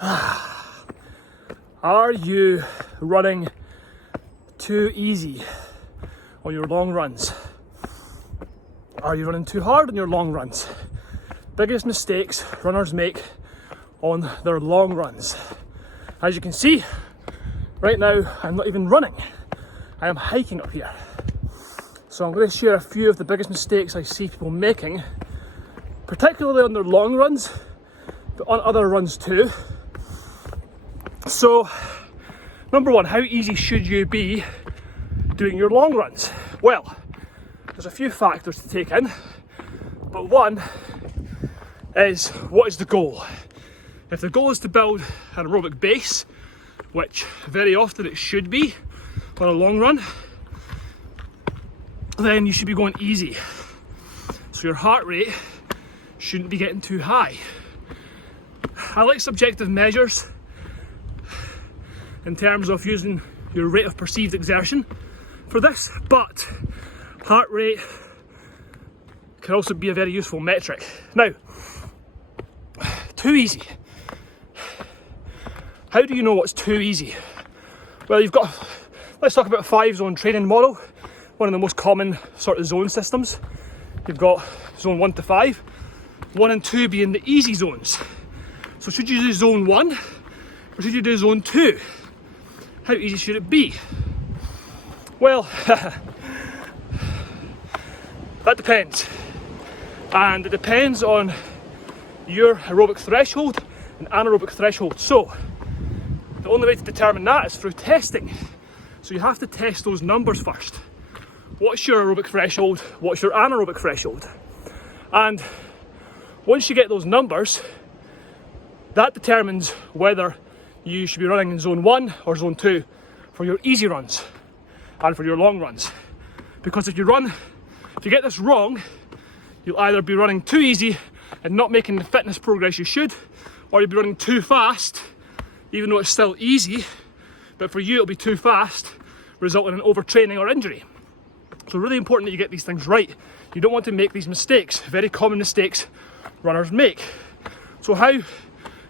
Are you running too easy on your long runs? Are you running too hard on your long runs? Biggest mistakes runners make on their long runs. As you can see, right now I'm not even running, I am hiking up here. So I'm going to share a few of the biggest mistakes I see people making, particularly on their long runs, but on other runs too. So, number one, how easy should you be doing your long runs? Well, there's a few factors to take in, but one is, what is the goal? If the goal is to build an aerobic base, which very often it should be on a long run, then you should be going easy. So your heart rate shouldn't be getting too high. I like subjective measures in terms of using your rate of perceived exertion for this, but heart rate can also be a very useful metric. Now, too easy. How do you know what's too easy? Well, let's talk about a 5-zone training model, one of the most common sort of zone systems. You've got zone 1 to 5, 1 and 2 being the easy zones. So should you do zone 1 or should you do zone 2? How easy should it be? Well, that depends. And it depends on your aerobic threshold and anaerobic threshold. So, the only way to determine that is through testing. So you have to test those numbers first. What's your aerobic threshold? What's your anaerobic threshold? And once you get those numbers, that determines whether you should be running in zone 1 or zone 2 for your easy runs and for your long runs. Because if you get this wrong, you'll either be running too easy and not making the fitness progress you should, or you'll be running too fast, even though it's still easy, but for you it'll be too fast, resulting in overtraining or injury. So really important that you get these things right. You don't want to make these mistakes, very common mistakes runners make. So how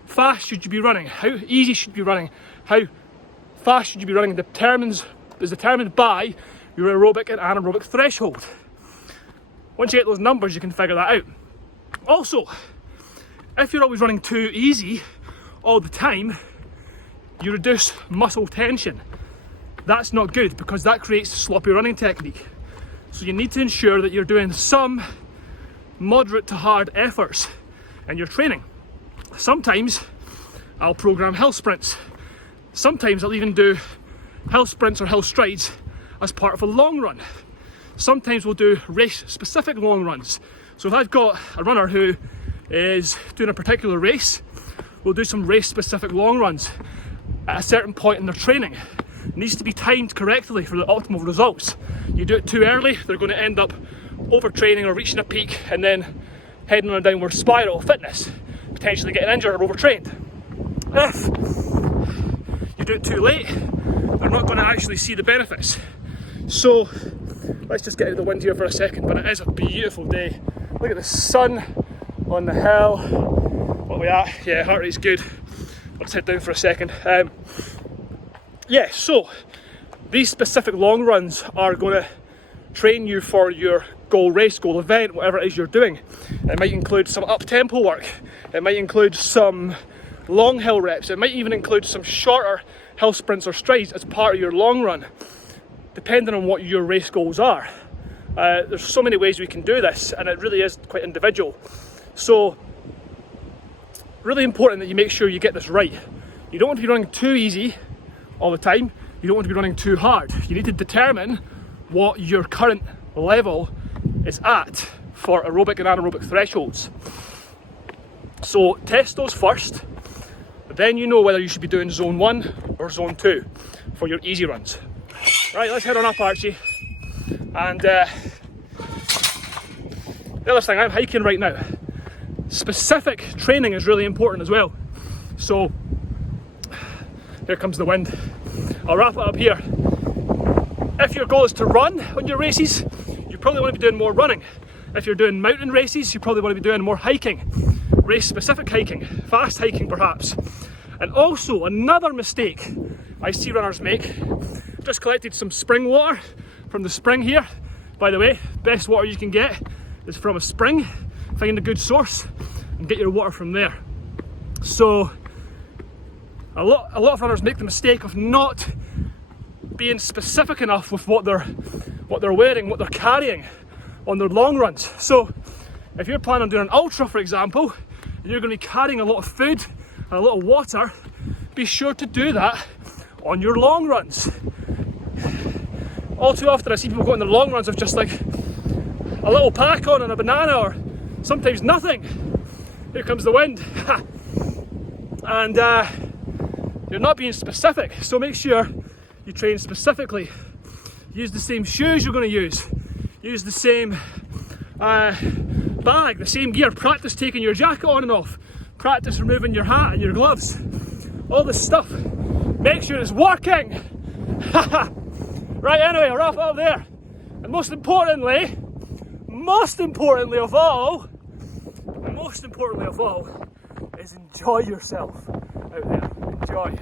fast should you be running? How easy should you be running? How fast should you be running is determined by your aerobic and anaerobic threshold. Once you get those numbers, you can figure that out. Also, if you're always running too easy all the time, you reduce muscle tension. That's not good because that creates sloppy running technique. So you need to ensure that you're doing some moderate to hard efforts in your training. Sometimes I'll program hill sprints. Sometimes I'll even do hill sprints or hill strides as part of a long run. Sometimes we'll do race-specific long runs. So if I've got a runner who is doing a particular race, we'll do some race-specific long runs at a certain point in their training. It needs to be timed correctly for the optimal results. You do it too early, they're going to end up overtraining or reaching a peak and then heading on a downward spiral of fitness, potentially getting injured or overtrained. If you do it too late, they're not going to actually see the benefits. So let's just get out of the wind here for a second, but it is a beautiful day. Look at the sun on the hill. What are we at? Yeah, heart rate's good. Let's head down for a second. So these specific long runs are going to train you for your goal race, goal event, whatever it is you're doing. It might include some up-tempo work. It might include some long hill reps. It might even include some shorter hill sprints or strides as part of your long run, depending on what your race goals are. There's so many ways we can do this, and it really is quite individual. So, really important that you make sure you get this right. You don't want to be running too easy all the time. You don't want to be running too hard. You need to determine what your current level is at for aerobic and anaerobic thresholds. So test those first, but then you know whether you should be doing zone 1 or zone 2 for your easy runs. Right, let's head on up, Archie. And the other thing, I'm hiking right now. Specific training is really important as well. So, here comes the wind. I'll wrap it up here. If your goal is to run on your races, you probably want to be doing more running. If you're doing mountain races, you probably want to be doing more hiking. Race-specific hiking, fast hiking perhaps. And also another mistake I see runners make, just collected some spring water from the spring here. By the way, best water you can get is from a spring. Find a good source and get your water from there. So a lot of runners make the mistake of not being specific enough with what they're wearing, what they're carrying on their long runs. So if you're planning on doing an ultra, for example, and you're going to be carrying a lot of food and a lot of water, be sure to do that on your long runs. All too often I see people going on their long runs with just like a little pack on and a banana, or sometimes nothing. Here comes the wind. And you're not being specific, so make sure you train specifically. Use the same shoes you're going to use. Use the same bag, the same gear. Practice taking your jacket on and off. Practice removing your hat and your gloves. All this stuff. Make sure it's working. Right, anyway, I'll wrap it up there. And most importantly of all, is enjoy yourself out there. Enjoy.